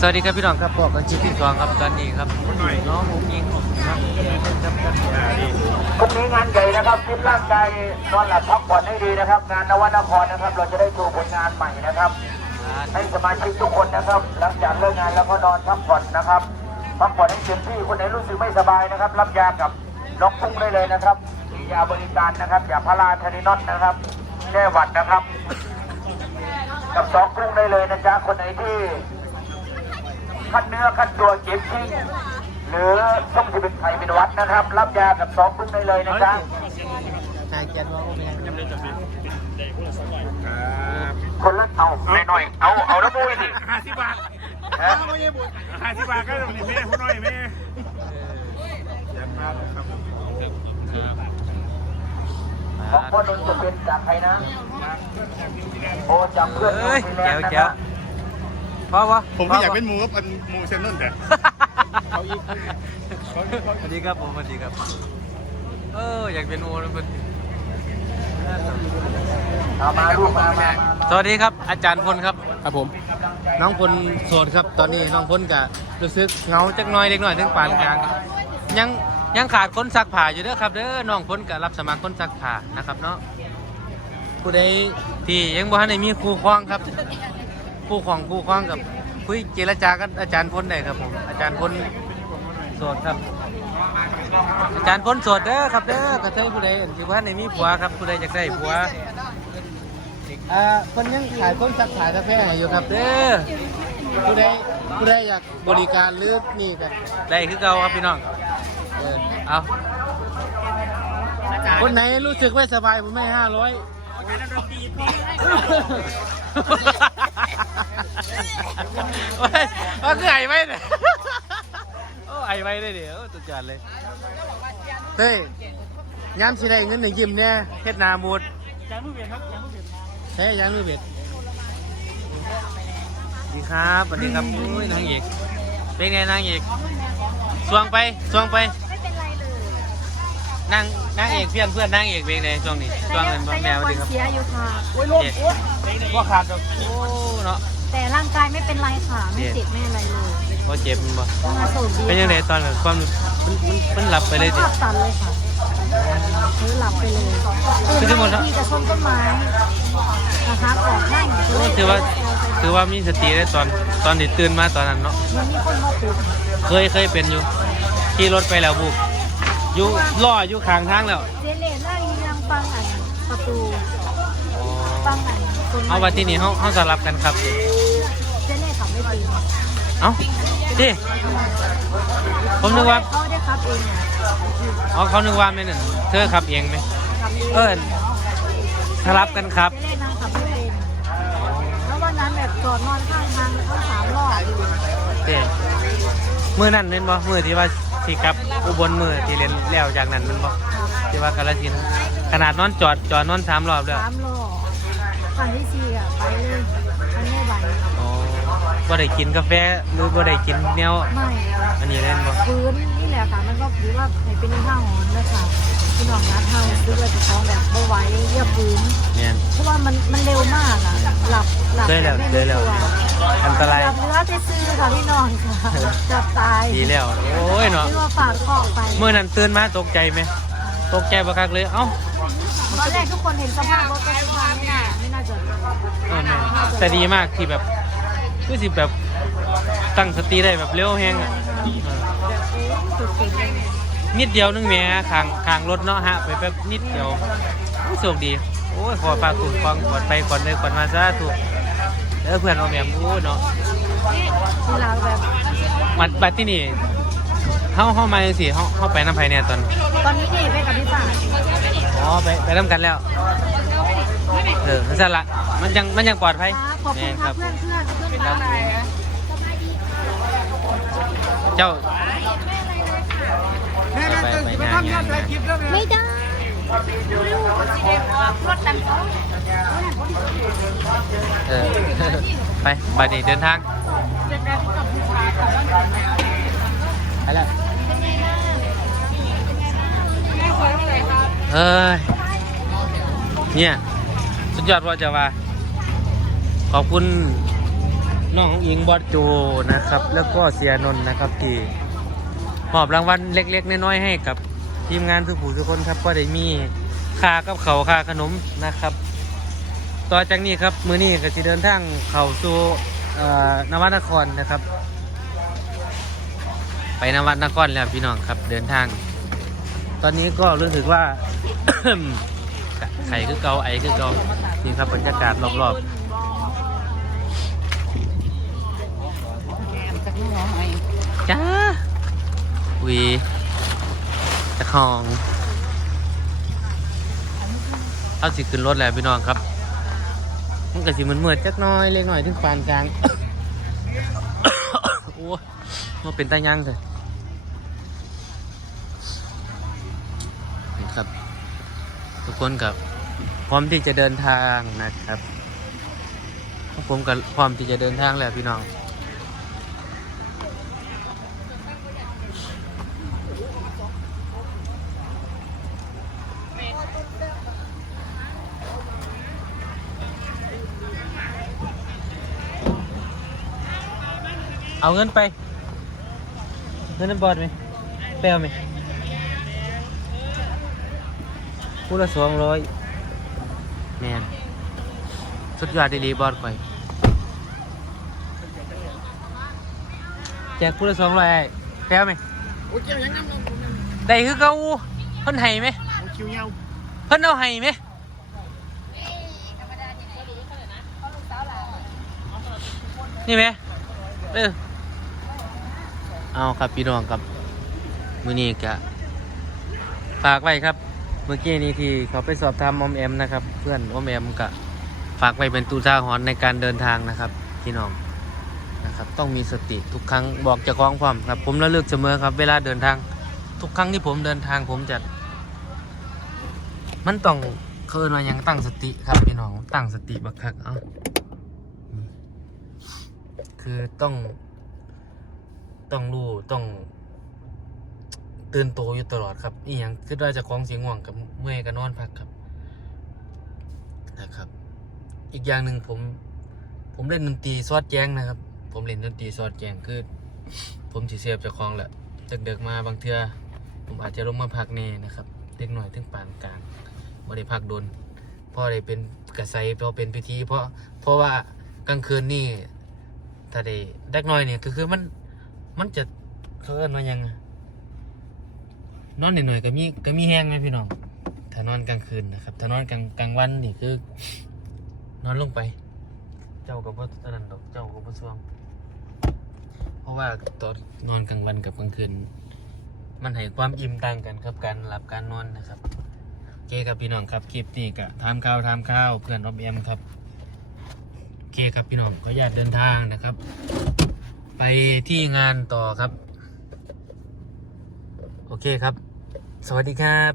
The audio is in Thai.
สวัสดีครับพี่น้องครับบอกกันชิปที่สองครับตอนนี้ครับน้องหงยิงครับพรุ่งนี้งานใหญ่นะครับฟิตร่างกายนอนหลับพักผ่อนให้ดีนะครับ งานนวนครนะครับ เราจะได้ดูผลงานใหม่นะครับ ให้สมาชิกทุกคนนะครับ หลังจากเลิกงานแล้วก็นอนพักผ่อนนะครับพักผ่อนให้เต็มที่คนไหนรู้สึกไม่สบายนะครับ รับยากับน้องกุ้งได้เลยนะครับมียาบริการนะครับยาพาราเทนินอตนะครับแก้หวัดนะครับ กับสองกุ้งได้เลยนะจ๊ะคนไหนที่ ขั้นเนื้อขั้นตัวเจ็บจริงหรือต้องที่เป็นไข้เป็นหวัดนะครับ รับยากับสองกุ้งได้เลยนะจ๊ะนายเกียรติว่าโอ้เป็นยังไงคนละเอาหน่อยๆเอาเอาแล้วมุ้ยสิห้าสิบบาทฮะห้าสิบบาทก็ต้องนี่แม่คุณน้อยแม่ยันมาครับของพ่อนนท์จะเป็นจากใครนะโอ้จากเพื่อนเอ้ยนิวซีแลแพอวะผมก็อยากเป็นหมูกับอันหมูเซนนนแต่เขาอีกสวัสดีครับผมสวัสดีครับ เอออยากเป็นโอแล้วมันเอามาลูกมามามาสวัสดีครับ อาจารย์พลครับ ครับผม น้องพลโสดครับ ตอนนี้น้องพลกะรู้สึกเหงาจักหน้อยเล็กน้อยถึงปานกลางครับยังยังขาดคนซักผ้าอยู่เด้อครับเด้อน้องพลกะรับสมัครคนซักผ้านะครับเนาะผู้ใดที่ยังบ่ทันได้มีครูครองครับ คู่ของคู่ครองกับคุยเจรจากันอาจารย์พลได้ครับผม อาจารย์พลโสดครับ อาจารย์พลโสดเด้อครับเด้อกระเทยผู้ใดที่ว่าในได้มีผัวครับผู้ใดอยากได้ผัวอ่าคนยังขายคนซักผ้ากาแฟให้อยู่ครับเด้อผู้ใดผู้ใดอยากบริการหรือนี่กันได้คือเก่าครับพี่น้องเออเอาคนไหนรู้สึกไม่สบายผมไม่ห้าร้อยโอ้ย ว่าคือไอ้ไว้เนี่ยโอ้ไอ้ไว้ได้เดี๋ยวตุจัดเลยเฮ้ยยามสิได้เงินในยิมเนี่ยเฮ็ดนาหมดยางมือเบียดครับยางมือเบียดแท้ยางมือเบียดดีครับสวัสดีครับโอ้ยนางเอกเป็นไงนางเอกสวงไปสวงไป ไม่เป็นไรเลย นางนางเอกเพื่อนเพื่อนนางเอกเป็นไงช่วงนี้ช่วงนั้นบ่แต่แม่ยังสวัสดีครับเสียอยู่ค่ะเจ็บว่าขาดดอกโอ้เนาะแต่ร่างกายไม่เป็นไรค่ะ ไม่เจ็บไม่อะไรเลยว่าเจ็บมันบ่มาสูบดีเป็นยังไงตอนนั้นความมันมันมันหลับไปเลยสิภาพตันเลยค่ะคือหลับไปเลยคือทั้งหมดแล้วที่จะชนต้นไม้นะคะก่อนนั่งโอ้ถือว่าถือว่ามีสติได้ตอนตอนที่ตื่นมาตอนนั้นเนาะ มันมีคนมาปลุกเคยเคยเป็นอยู่ขี่รถไปแล้วบุก อยู่ล่ออยู่ข้างทางแล้วเจเลนนั่งยังฟังอันประตูอ๋อฟังอันคนเอาว่าที่นี่เขาเขาสลับกันครับเจเลขับไม่เป็นเอ้าดิผมนึกว่าเขาได้ขับเองอะอ๋อเขานึกว่าไม่นั่นเธอขับเองไหมขับเองเออสลับกันครับเจเลนั่งขับไม่เป็นแล้ววันนั้นแบบจอดนอนข้างทางเขาสามรอบเด้มือนั่นเล่นบ่มือที่ว่า ที่กลับอุบลมือที่เล่นแล้วจากนั้นมันบ่ที่ว่ากาลสินธุ์ขนาดนอนจอดจอดนอนสามรอบแล้วสามรอบครั้งที่สี่อะไปเลยมันไม่ไหวอ๋อบ่ได้กินกาแฟหรือบ่ได้กินแนวไม่อันนี้เล่นบ่ฟื้นนี่แหละค่ะมันก็ถือว่าให้เป็นท่าหอนเลยค่ะพี่น้องนัดเท่าคือว่าจะท้องแบบไม่ไหวเยียบฟื้นเนี่ยเพราะว่ามันมันเร็วมากอะหลับหลับเคยแล้วเคยแล้วไม่รู้ตัว อันตรายหลับเนื้อไปซื้อค่ะพี่น้องค่ะจับตายดีแล้ว โอ้ยเนาะที่ว่าฝากคอกไปเมื่อนั้นตื่นมาตกใจไหมตกใจบักคักเลยเอ้าตอนแรกทุกคนเห็นสภาพรถปัจจุบันไม่น่าไม่น่าจะเออแม่แต่ดีมากที่แบบคือสิแบบตั้งสติได้แบบเร็วแฮงอะเออแบบเอ๊ะสุดๆเลยนิดเดียวนึงแหม่ขางขางรถเนาะฮะไปแบบนิดเดียวโอ้ยโชคดี โอ้ยขอฝากคุ้มครองก่อนไปก่อนเลยก่อนมาซะถูก เออเพื่อนเอาแม่โอ้ยเนาะเวลาแบบบัดบัดที่นี่เฮาเฮามาจังซี่เฮาเฮาไปน้ำไผเนี่ยตอน ตอนนี้นี่ไปกับพี่สาวอ๋อไปไปน้ำกันแล้ว เออนั่นละมันยังมันยังปลอดภัยขอบคุแม่ณนค่ะเพื่อนเพื่อนเพื่อนคบ้ารับนไหนเจ้า ไปไปงานงานงานไม่ได้ดูลูกรถดำ เออ ไปบัดนี้เดินทางไปแล้วเอ้ย เนี่ย สุดยอดว่าจะว่า ขอบคุณน้องอิงบอสโจนะครับ แล้วก็เสียนน์นะครับที่มอบรางวัลเล็ก ๆ น้อยๆให้กับ ทีมงานทุกผู้ทุกคนครับก็ได้มีค่ากับเขาวค่าขนมนะครับ ต่อจากนี้ครับมือนี้ก็จะเดินทางเข้าสู่เอ่อนวนครนะครับ ไปนวนครแล้วพี่น้องครับเดินทาง ตอนนี้ก็รู้สึกว่า ไข่คือเกาไอคือเกานี่ครับบรรยากาศรอบจากน้องไอ้ๆจ้าวี องเอาสิขึ้นรถแล้วพี่น้องครับ มันก็สิเหมือนเมื่อจักน้อยเล็กหน่อยถึงปานกลางโอ้มันเป็นตายังเลยครับ ทุกคนกับพร้อมที่จะเดินทางนะครับ ผมกับพร้อมที่จะเดินทางแล้วพี่น้อง เอาเงินไป เงินน้ำบอดไหมไปเอาไหมคู่ละสองร้อยแมนสุดยอดดีๆบอดไปแจกคู่ละสองร้อยไอ้ไปเอาไหมโอ้ยเกี่ยวยังน้ำน้ำได้คือเก่าเพิ่นให้ไหมโอ้คิวเงาเพิ่นเอาให้ไหมนี่ไหมเออ เอาครับพี่น้องครับมือนี้กะฝากไว้ครับ เมื่อกี้นี้ที่เขาไปสอบถามอมแอมนะครับ เพื่อนอมแอมกะฝากไว้เป็นตูท่าหอนในการเดินทางนะครับ พี่น้องนะครับ ต้องมีสติทุกครั้งบอกจะคล้องความครับ ผมระลึกเสมอครับ เวลาเดินทาง ทุกครั้งที่ผมเดินทางผมจะมันต้องเคินมายังตั้งสติครับพี่น้องตั้งสติบักคักเอ้าคือต้อง ต้องรู้ต้องตื่นโตอยู่ตลอดครับอีหยังคือว่าจะคล้องเสียงง่วงกับเมื่อยกับนอนพักครับนะครับ อีกอย่างหนึ่งผม ผมเล่นดนตรีซอดแจ้งนะครับ ผมเล่นดนตรีซอดแจ้งคือ ผมสิเสียบจะคลองแหละเด็กๆมาบางเทือผมอาจจะลงมาพักนี่นะครับเล็กหน่อยถึงปานกลางไม่ได้พักโดนเพราะได้เป็นกระไสเพราะเป็นพิธี เพราะเพราะว่ากลางคืนนี่ถ้าได้เด็กน้อยเนี่ยก็คือมัน มันจะเขาเอิ้นว่าหยังอะนอนหน่อยๆก็มีก็มีแห้งไหมพี่น้อง ถ้านอนกลางคืนนะครับ ถ้านอนกลางกลางวันนี่คือ นอนลงไป เจ้ากับว่าอันนั้นดอกเจ้ากับว่าซ่วงเพราะว่าตอนนอนกลางวันกับกลางคืน มันให้ความอิ่มต่างกันครับการหลับการนอนนะครับโอเคครับพี่น้องครับคลิปนี้ก็ทำข้าวทำข้าวเพื่อนรอบแอมครับโอเคครับพี่น้องก็อยากเดินทางนะครับ ไปที่งานต่อครับ โอเคครับ สวัสดีครับ